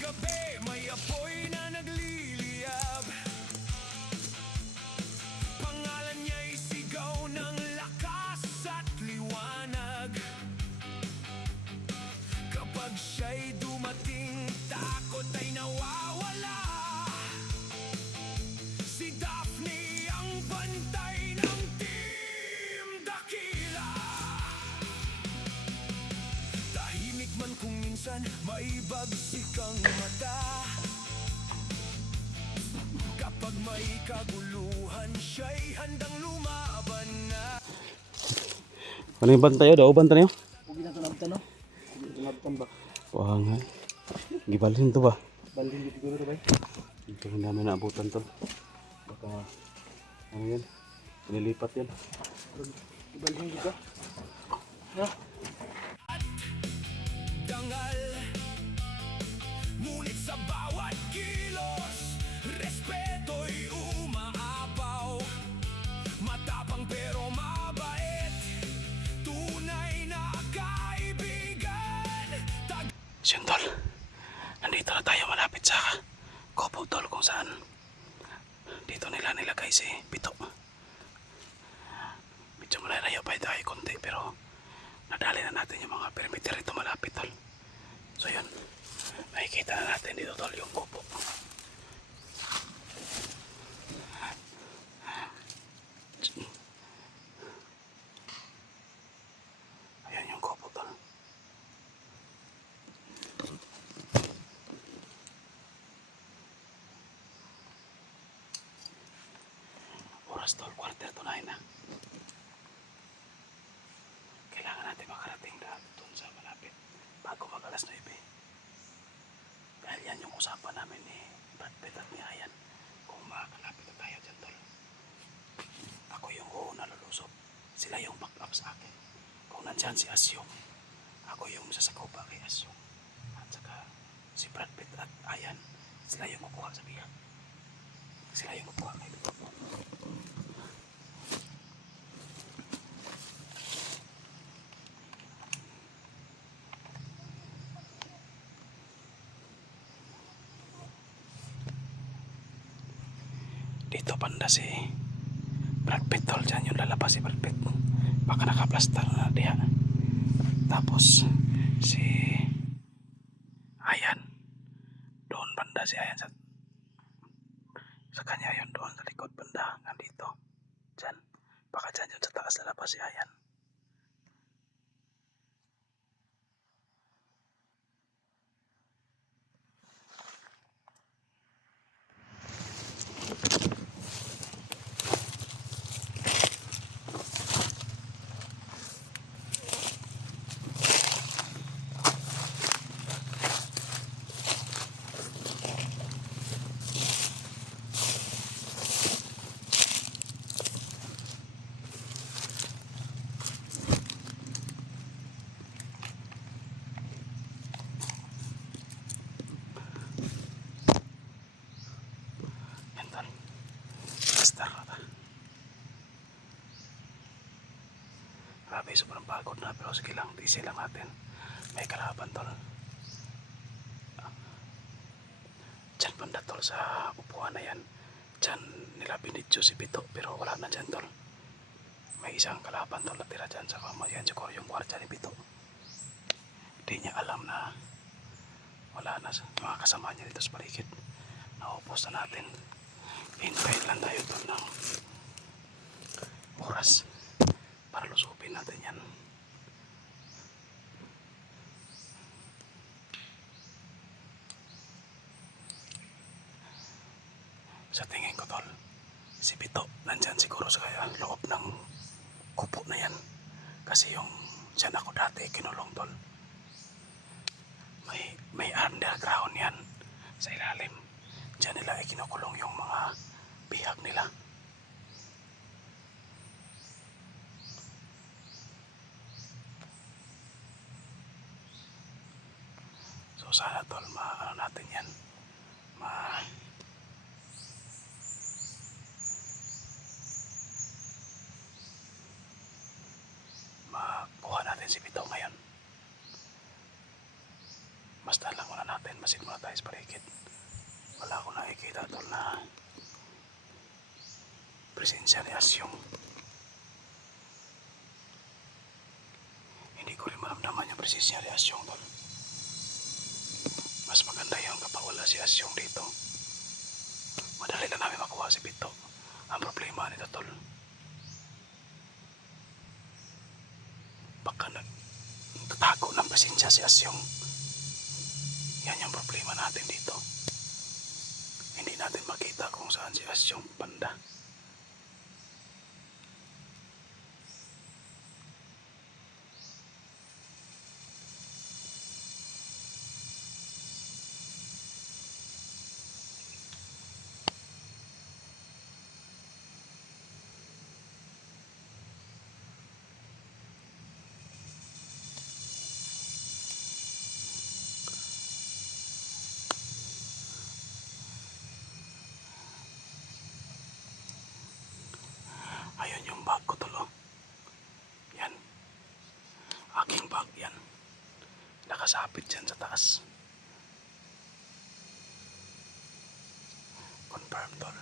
gabi may apoy na nagliliyab. Pangalan niya'y sigaw ng lakas at liwanag. Kapag siya'y dumating, takot ay nawawala. Si Daphne ang bantay ng Team Dakila. Tahimik man kung minsan may bagsik ang mata. Kapag may kaguluhan, siya'y handang lumaban na. Ano yung bantay o? Dauban tayo? Huwag na ito nabtan, no? Nabtan ba? Wah nga. Gibalhin to ba? Balhin dito siguro ito ba? Ito yung dami na abutan to. Baka ano yan? Nilipat yan. Balhin dito. Ha? Dangal, ngunit sa bawat kilos, respeto'y umaapaw. Matapang pero mabait, tunay na kaibigan. Siyentol, nandito na tayo malapit sa Kopo Tol kung saan dito nila nilagay si Pito. Medyo malalayo pa tayo konti pero nadali na natin yung mga perimeter dito malapit tol. So yun, makikita na natin dito tol yung Kopo. Ayan yung Kopo tol. Oras tol, 8:45 na. Kailangan natin makarating doon sa malapit bago mag-alas 9. Dahil yan yung usapan namin ni Brad Pitt at ni Ayan kung makakalapit na tayo dyan tol. Ako yung uuna lulusog, sila yung back up sa akin. Kung nandyan si Asyong, ako yung sasakupa kay Asyong. At saka si Brad Pitt at Ayan, sila yung kukuha sa biyak. Sila yung kukuha kay Bito. Dito banda si Brad Pitt tol, dyan yung lalabas si Brad Pitt. Baka nakaplastar na diha. Tapos si Ayan, doon banda si Ayan sa kanya yun doon sa likod banda, nandito. Dyan, baka dyan yun sa taas lalabas si Ayan. Yan tol, plastar na ta. Grabe, sobrang pagod na pero sige lang, tisi lang natin. May kalaban tol. Diyan banda tol sa upuan na yan. Diyan nila binidyo si Pito pero wala na dyan tol. May isang kalaban tol na tira dyan sa kama. Yan siguro yung kwarta ni Pito. Hindi niya alam na wala na mga kasama niya dito sa paligid. Naupos na natin. Hintayin lang tayo tol ng oras para lusupin natin yan. Sa tingin ko tol, si Pito nandyan siguro sa kaya loob ng kupo na yan. Kasi yung dyan ako dati kinulong tol. May underground yan sa ilalim. Dyan nila ay kinukulong yung mga bihag nila. So sana tol, maano natin yan. Makuha natin si Pito ngayon. Basta lang muna natin, masin muna tayo sa presensya ni Asyong. Hindi ko rin maramdaman yung presensya ni Asyong, tol. Mas maganda yung kapag wala si Asyong dito. Madali na namin makuha si Pito. Ang problema nito, tol, baka nagtatago ng presensya si Asyong. Yan yung problema natin dito. Hindi natin makita kung saan si Asyong banda. Ayun yung bag ko, tol, oh. Yan. Aking bag yan. Nakasapit dyan sa taas. Confirm, tol.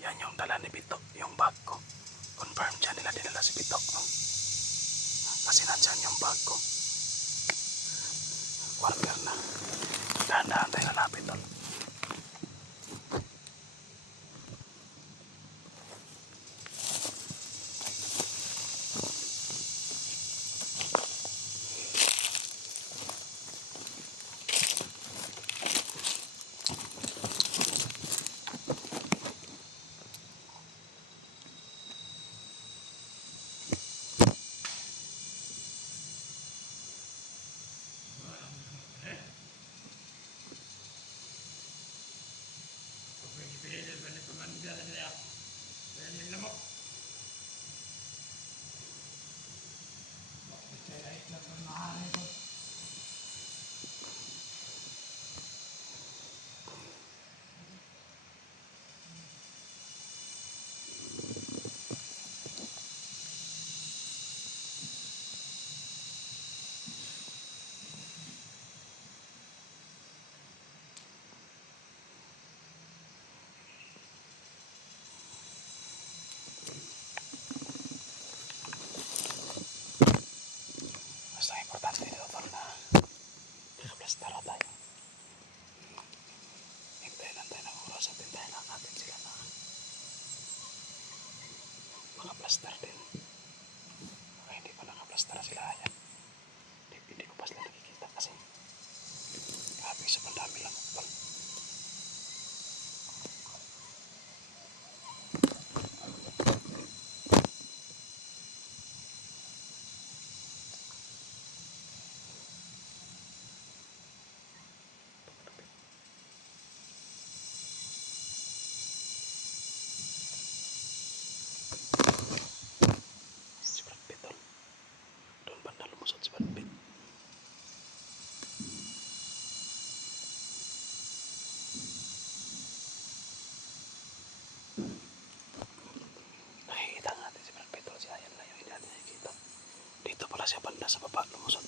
Yan yung dala ni Pito, yung bag ko. Confirm dyan nila dinala si Pito. Kasi nandyan yung bag ko. Quarter na. Dahan-dahan tayo lalapit, tol. Basta importante dito, tol, na nakaplastara tayo. Hintayin lang tayo ng oras at hintayin lang natin sila na makaplastar din. Baka hindi pa nakaplastar sila. Ayan. Hindi ko pa sila nakikita kasi grabe sa pandami lang, tol. Si Brad Pitt, tol. Doon banda lumusot si Brad Pitt. Nakikita natin si Brad Pitt, tol. Si Ayan na yung hindi natin nakikita. Dito pala siya banda sa baba lumusot.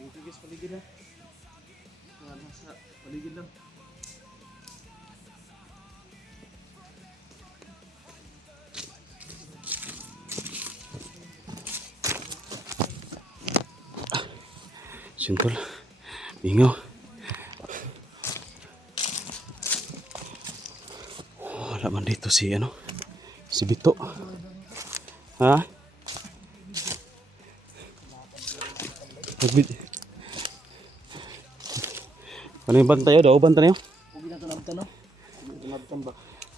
Ito guys, paligid na. Nasa paligid lang. Sintol. Bingaw. Wala man dito si ano. Si Bito. Ha? Nagbit. Ano yung bantay o? Daw bantay niyo? Huwag na ito nabtan no? Huwag ito nabtan ba?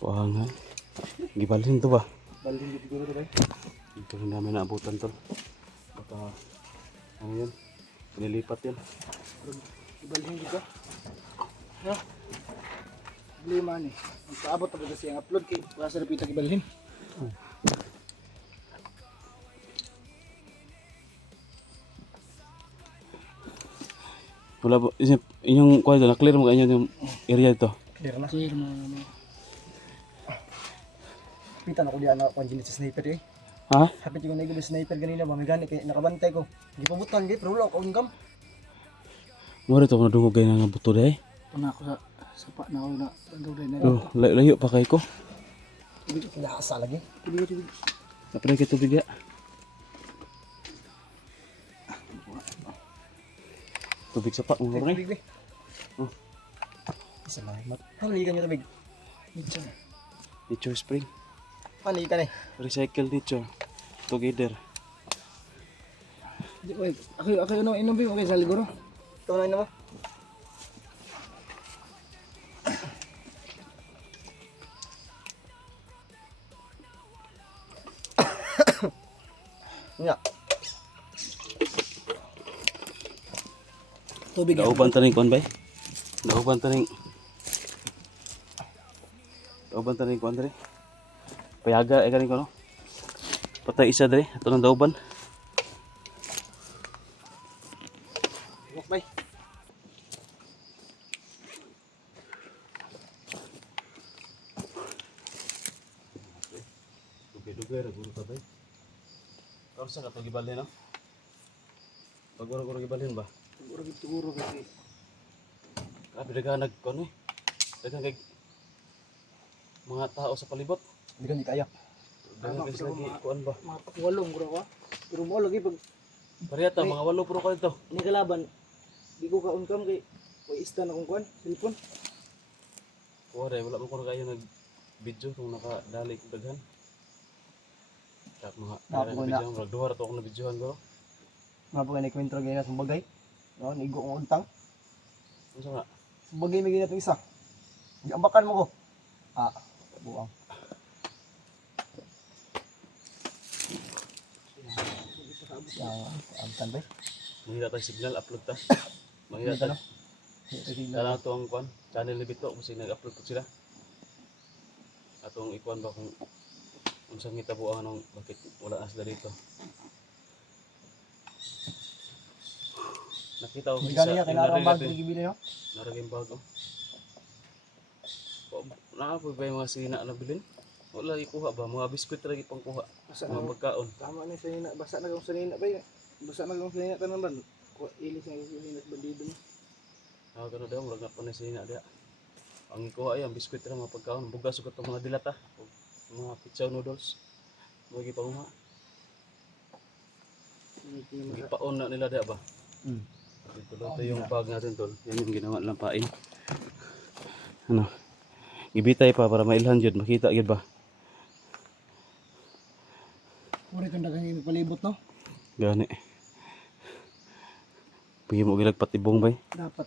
Wah nga. Gibalhin to ba? Balhin dito siguro ito bay. Ito yung namin naabutan tol. Baka ano yun? Nilipat yun. Ibalhin dito. Ha? Problema ni. Magpaabot na ba kasi ang upload kay para sa napita ibalhin. Wala po. Inyong kuha doon. Na-clear mo kanyo yung area dito. Clear na. Clear na. Pitan ako diyan ako kanjin sa sniper eh. Ha? Hapit yung naigo sniper ganina ba may gani kay nakabantay ko. Di pabutan di pero wala ako ungam. Mura ito kung nadungog kayo ng buto dahil. Una ako sa sapa na ako na pagdugay na. Oh, layo pa kayo ko. Tubig kinahasa lagi. Tubig. Napre kayo tubig ya. Tubig sa pa. Mga Tubig. rin. Oh. Salamat. Halikan niyo tubig. Nature. Nature spring. Halikan eh. Recycle nature. Together. Di ko ako na inom ba okay sa liguro. Ito na inom mo. Nya. Tubig. Dauban taning kuan bay. Dauban taning. Dauban taning kuan dre. Payaga kaning kono. Patay isa dre ato nang dauban. Walk bay. Dugay-dugay ra guro ta bay. Karon sa kato gibalhin no? Paguro-guro gibalhin ba? Siguro kasi Grabe daga nagkuan eh. Daga kay mga tao sa palibot. hindi ka kaya. Daga kay lagi kuan ba? Mga patwalong guro ko. Pero mo lagi pag Pariyata mga 8 puro ka dito. ini kalaban di ko ka unkam kay way ista na kung kuan cellphone. Kuha dai wala man ko kayo nag video kung nakadali ko daghan. Tak mga Napo na. video rag duha ra to ako na videohan ko. Nga po ni kwentro gaya sa bagay. No, nigo ko untang. Unsa nga? Sa bagay may ginatong isa. Giambakan mo ko. Ah, buang. Amtan ba? Mahina tayo signal upload ta. Mahina Mahina ta. Dala to ang kuan channel ni Bito kasi nag-upload po sila. Atong ikuan ba kung unsang hitabuan nang bakit wala na sila dito. Nakita ko Hindi ka niya kailangan bago gibili no? naraging bago. Naapoy ba yung mga sina na bilhin? Wala ikuha ba? Mga biskwit lagi pang kuha. Basa Mga na. pagkaon. Tama ni sanina, basa na kung sanina ba yun. Basa na kung sanina tanan ban. Ilis na kung sanina bandido mo. Gano'n daw, wala na pa na sina dia. Ang ikuha yan, biskwit na mga pagkaon. Bugas ko itong mga dilata. Mga pizza noodles. Mga gipanguha. Gipaon na nila dia ba? Ito lang ito yung bag natin tol. Yan yung ginawa lang pain. Ano? Gibitay pa para mailhan yun. Makita yun ba? Uri kang dagang yung palibot no? Gani. Pagin mo gilag patibong bay. Dapat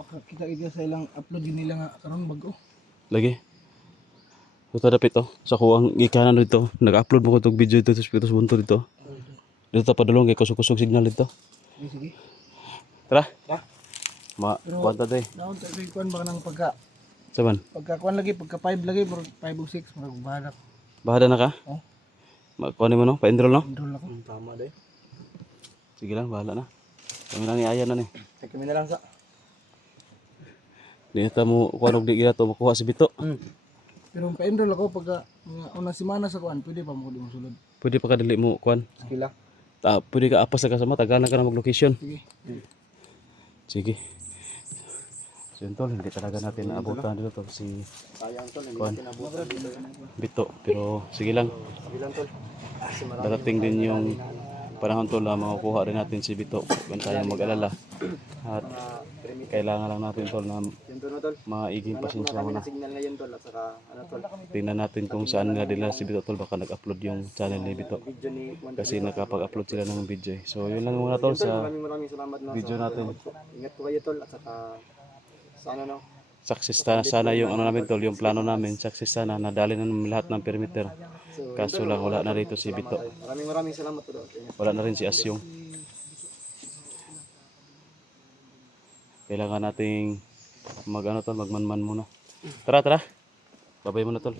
makakita ito sa ilang upload yun nila nga karon bago. Lagi. Ito dapit to. Sa kuwang gikanan dito. Nag-upload mo ko itong video dito. Tapos bunto dito. Dito padulong kay kusog-kusog signal dito. Sige, sige. Tara. Ha? Pero- Kuwanta day. Naon tayo kuan ba nang Saman. pagka kuan lagi, pagka 5 lagi, 5 o 6, marag bahadak. Bahada na ka? Oh. Kunin mo no? Pa-enroll no? Indol ako. Tama day. Sige lang, bahala na. Kami lang ni Ayan na ni. Kami na lang sa. Di na mo kuan og di gila to makuha si Bito. Pero pa-enroll ako pagka mga unang semana sa kuan, pwede pa mo di mosulod. Pwede pa ka dili mo kuan. Sige lang. Pwede ka apas sa kasama, tagalan ka na mag-location. Sige. Sige. So yun tol, hindi talaga natin naabutan dito tol si Sayang tol, hindi Kuan. natin abutan dito. Bito. Pero sige lang, Sige lang tol. Kasi marami darating din yung panahon tol na makukuha rin natin si Bito. Huwag tayong mag-alala. At kailangan lang natin tol na yun tol na tol. maiging pasensya mo na. Signal ngayon tol at saka ano tol. Tingnan natin kung saan nila dila si Bito tol. Baka nag-upload yung channel ni Bito. Video ni Juan. Kasi nakapag-upload sila ng video eh. So yun lang muna tol sa Maraming salamat na video natin. Ingat po kayo tol at saka sa ano no. Success sana yung ano namin tol, yung plano namin. Success sana, nadali na namin lahat ng perimeter. Kaso lang wala na rito si Bito. Maraming salamat tol. Wala na rin si Asyong. Kailangan nating magmanman muna. Tara. Babay muna tol.